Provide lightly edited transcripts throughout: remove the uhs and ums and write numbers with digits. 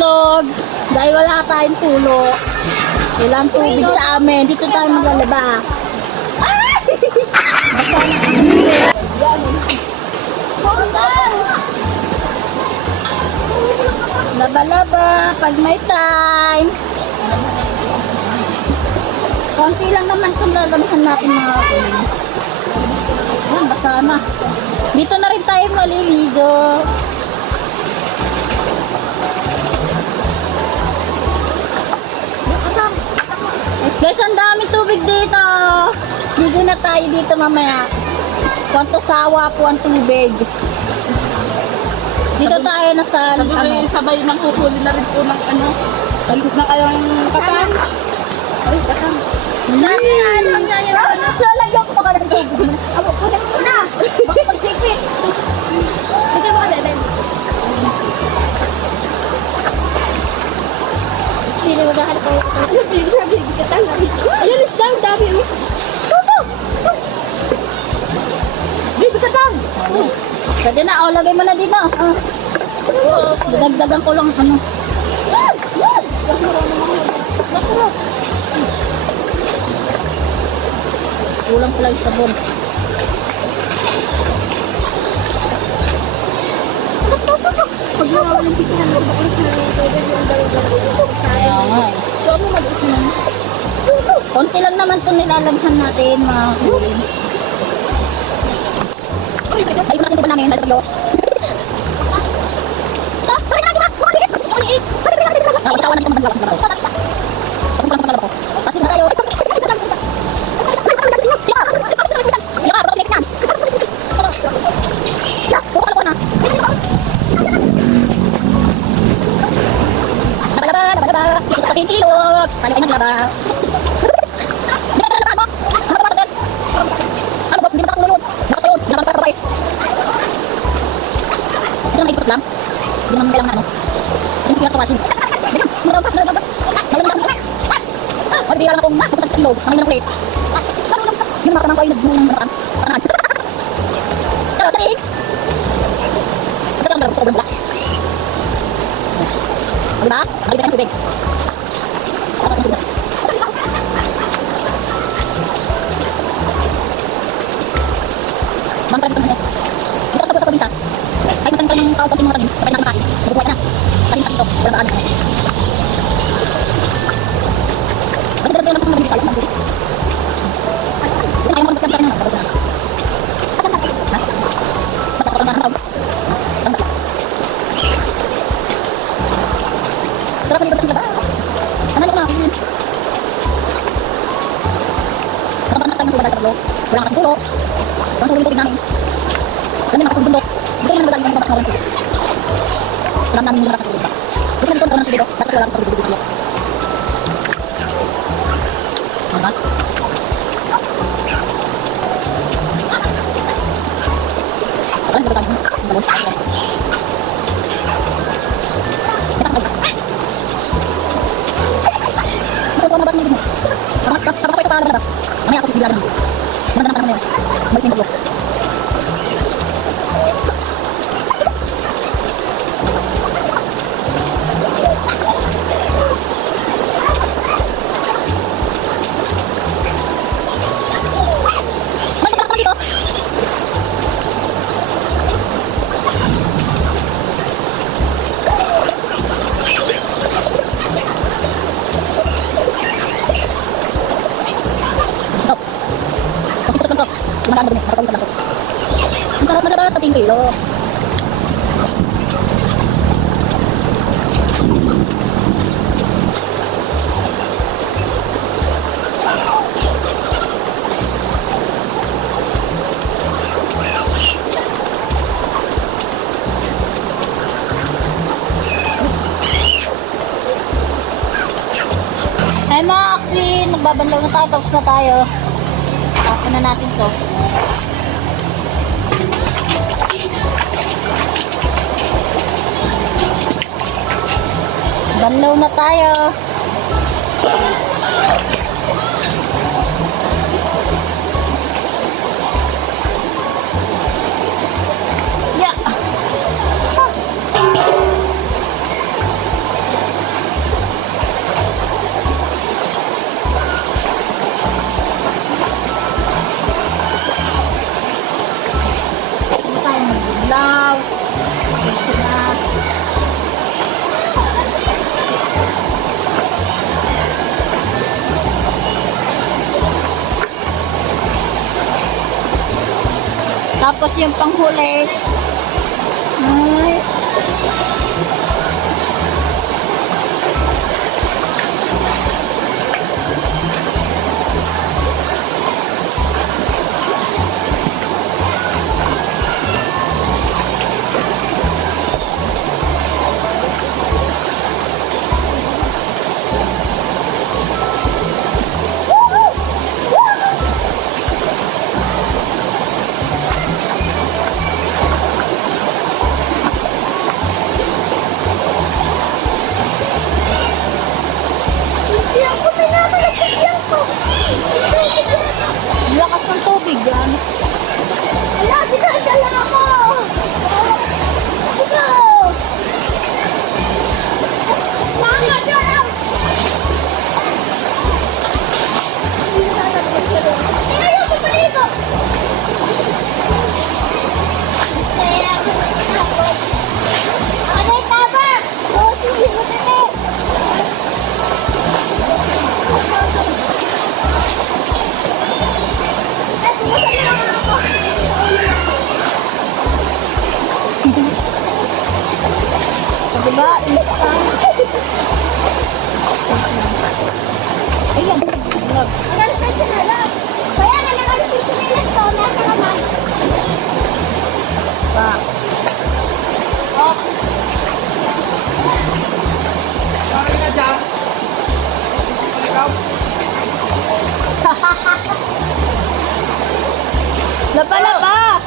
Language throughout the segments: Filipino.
itlog. Dahil wala tayong tulo. Walang tubig sa amin. Dito tayo maglalaba. Ay! Laba-laba pag may time. Konti lang naman kung lalabahan natin mga kapatid. Yan, basa na. Dito na rin tayo maliligo. Guys, ang daming tubig dito. Ligo na tayo dito mamaya. Kwanto sawa po ang tubig. Dito tayo nasa sabay nang kukulin na rin po ng ano. Na kayang katang. Ay, katang. Lalagyan ko pa ka ng tubig. Abo, kunin mo na. Bakit magsipit? Bigyan mo ka, Beben. Hindi maghahanap ako. Bigyan ka tanga. Ayun, is down, dami mo. Tuto! Bibi ka lang. Pwede na, o lagay mo na dito. Dagdagan ko lang ano. Kulang pala yung sabon. Pag nawawalan dito na lang, bakit na yung dalawa-dalawa. Kaya nga eh. So, ano maliit na? Konti lang naman ito nilalaghan natin mga kulin. Ay, natin ito ba namin? Nalaglo. Nakasawa na dito magdalaw. Tapos dito tayo. Ilog, paano kayo maglaba? Hindi ka nalakaan mo? Ano ba ba? Ano ba? Hindi ba takulo yun? Bakit yun? Hindi naman para babae. Ito naman ikot lang. Hindi naman kailangan ano. Kasi masira kawasin. Ganyan, nagabas. Magbibigyan lang akong mapupunta sa ilog. Kamay na ng kulit. Yung mga kamang ko ay nagbuhay ng mataan. Patangan. Pero, tarik! Ito lang dalawang sobrang black. Diba? Magbibigyan ng tubig. Bang pala dito naman. Dito sa probinsya. Kahit matanggal ng tao konting mga tanim, kapag nakakain, mabubuhay ka na. Tanim ka dito, wala baan. Bakit dito naman mga tayo? Hindi kaya mo magkakasya na. Ha? Matapos na hanaw. Sarap nalibot ng laba. Ano ko na? Kapag nakatayo ng laba sa paglo, wala kang tulo. Ang tuloy tubig namin. Alam niyo nakatulog bundok. Hindi naman magaling ang papakawalan tubig. Alam namin yung nakatulog. Buti na dito ang tubig dito. Dapat wala akong tubig dito. Diba? Alam niyo tayo. Balon. Ito po ang nabat ng mo. Kapag pa ito paalam na. Mamaya ako bigla dito. Maganda naman yun. Balik yung blok. Balik ka dito. Maganda rin, nakapawis lang ito. Ang sarap na sa 10 kilo. Ay mga akin, nagbabanlaw na tayo, tapos na tayo. Tapos na natin to. Banlaw na tayo. Yeah. Tapos yung panghuli. Ay. Bigyan ko, pinapalak bigyan ko. Ang lakas ng tubig yan. Ala, dinadala ako. Ito. Mama, sarap. Ayaw ko maligo. Kaya ako natakot. Ano yung taba? Oo, sige mo tete. At masaya naman ako. Diba? Init pa. Ayan. Vlog. Nakalis na sila. Kaya nga nakalis yung sinilas ko. Nasa naman. Pa. Sorry na dyan. Ikaw? Laba-laba!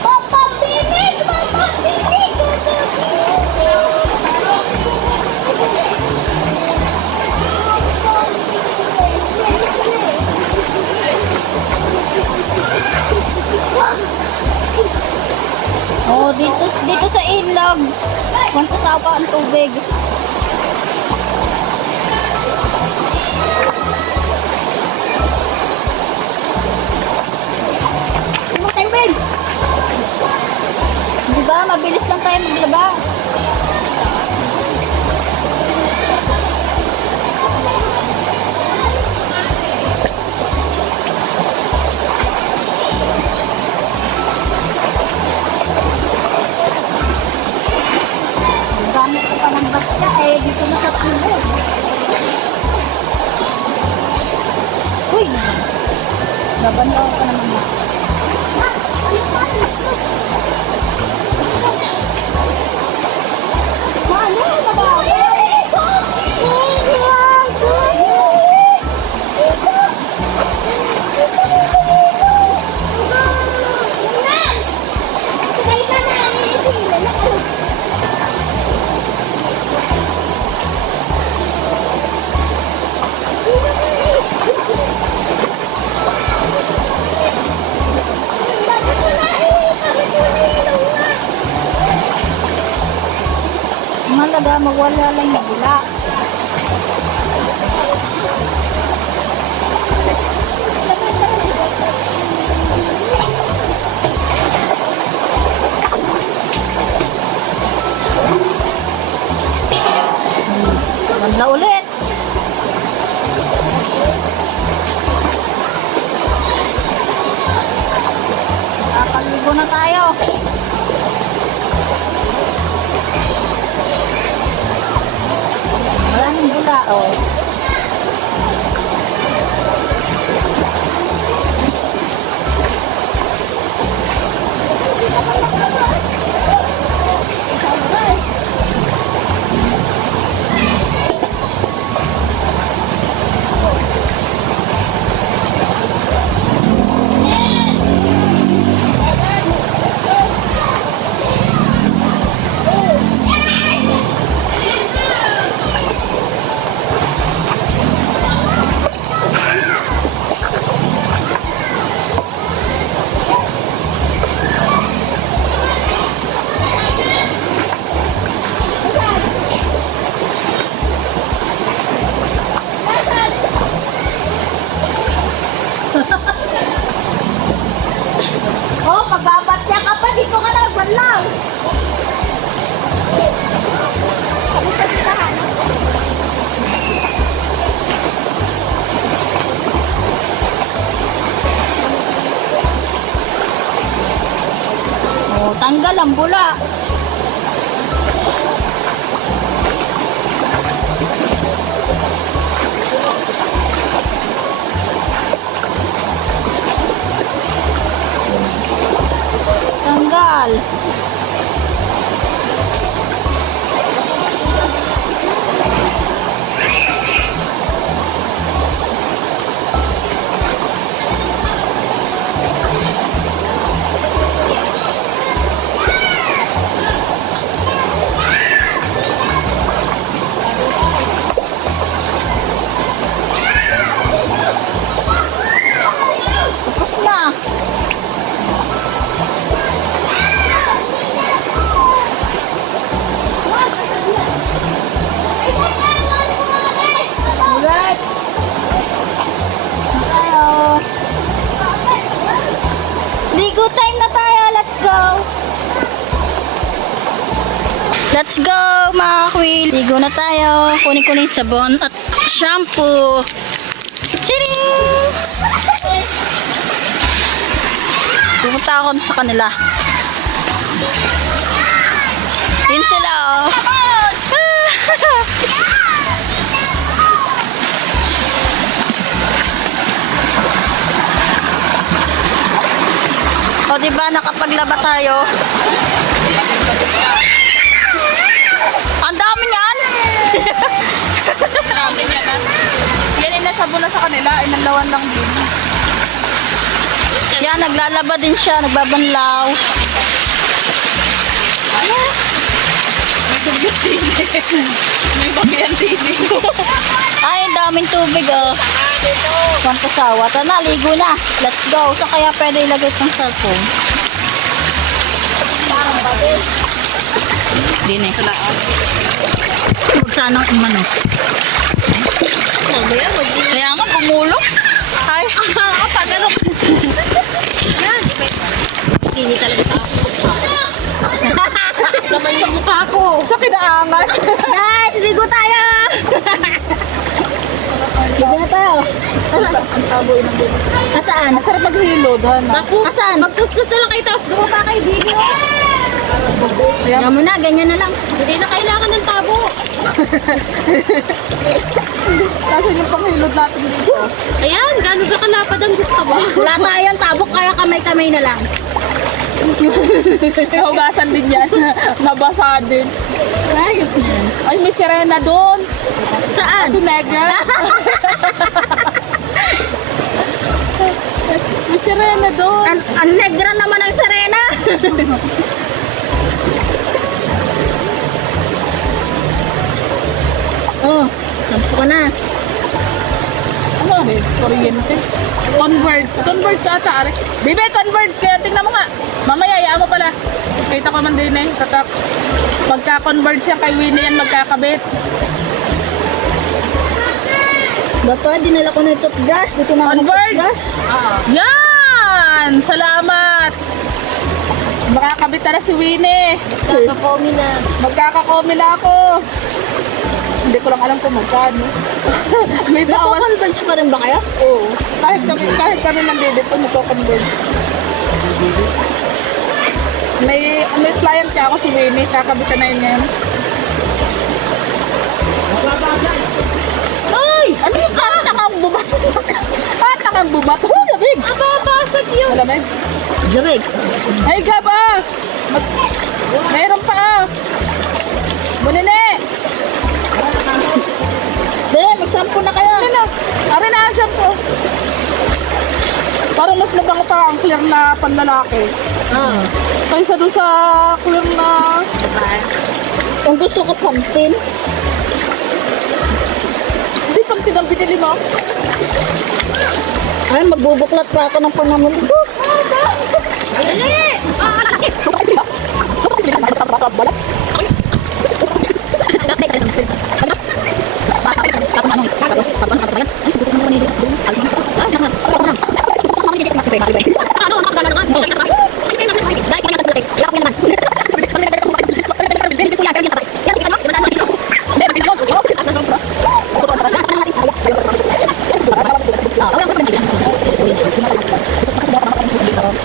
Papabinig! Papabinig! Oh, dito sa ilog. Kwanto sawa ang tubig. Matibig! Diba? Mabilis lang tayo maglaba. Gamit ko pa ng basya eh. Dito na sa ilog. Uy! Laban daw ka naman na. Ano? Nabawi? Malaga, magwala lang yung bula. Ganda ulit. Nakakaligo na tayo. Maraming bula, oh. Oh, tanggal ang bula. Tanggal. Tapos na. Alright. Tayo. Ligo time na tayo. Let's go. Let's go, mga kwil. Ligo na tayo. Kunin ko na yung sabon at shampoo. Chiring! Pumunta ako sa kanila. Yun sila, oh. O, diba, nakapaglaba tayo. Ang dami niyan! Namin yan. Yan ay nasabon na sa kanila. Inalawan lang din. Yan, naglalaba din siya, nagbabanlaw. May tubig din. May bagyan din. Ay, ang daming tubig, oh. Pantasawa. Tara, ligo na. Let's go. So, kaya pwede ilagay itong cellphone. Din eh. Huwag sanang umano. Kaya nga, pumulong. Ay, pag ano. Yan. Kini talaga sa ako. Laman yung mukha ko. Sa kinaangan. Guys, ligo tayo! Ligo na tayo. Ang taboy ng din. Nasaan? Masarap maghilod, Hana. Nasaan? Magkuskus na lang kayo tapos dumapa kayo dito. Yan mo na, ganyan na lang. Hindi na kailangan ng tabo. Kasi yung panghilod natin dito. Ayan, gano'n sa kalapad ang gusto mo. Wala tayong tabo, kaya kamay-kamay na lang. May hugasan din yan. Nabasa din. Ay, may sirena doon. Saan? Si Negra. May sirena doon. Ang negra naman ang Serena. Oh, sampo ka na. Ano eh? Kuryente. Converge ata. Are. Bibi, converge. Kaya tingnan mo nga. Mamaya, yaan mo pala. Kita ko man din eh. Tatak. Pagka-converge siya kay Winnie yan magkakabit. Bapa, dinala ko na yung toothbrush. Dito na ako Converge! toothbrush. Yan! Salamat! Makakabit na si Winnie. Kakakomi na. Magkakakomila ako. Hindi ko lang alam kung magkano. May bawas. Nagko-converge pa rin ba kayo? Oo. Kahit kami nandito, nagko-converge. May client ka ako si Winnie. Kakabitan na yun yan. Ay! Ano yung takang bumato? Takang bumato? Lamig! Mababasag yun. Malamig. Jabig. Ay, Gab ah! Meron pa ah! Bunine! Be, magsampo na kayo. Ano na? Ari na siya po. Parang mas mabango pa ang clear na panlalaki. Ah. Kaysa doon sa clear na... Kung gusto ko pumpkin. Hindi pang tinang binili mo. Ay, magbubuklat pa ako ng panamon ko. Dali!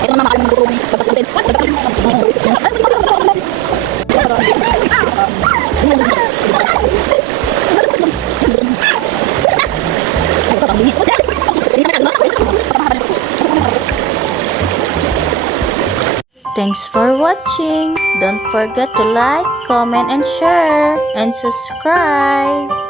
Ito naman makalimang tuturuan eh. Pagkakutin. Thanks for watching. Don't forget to like, comment, and share, and subscribe.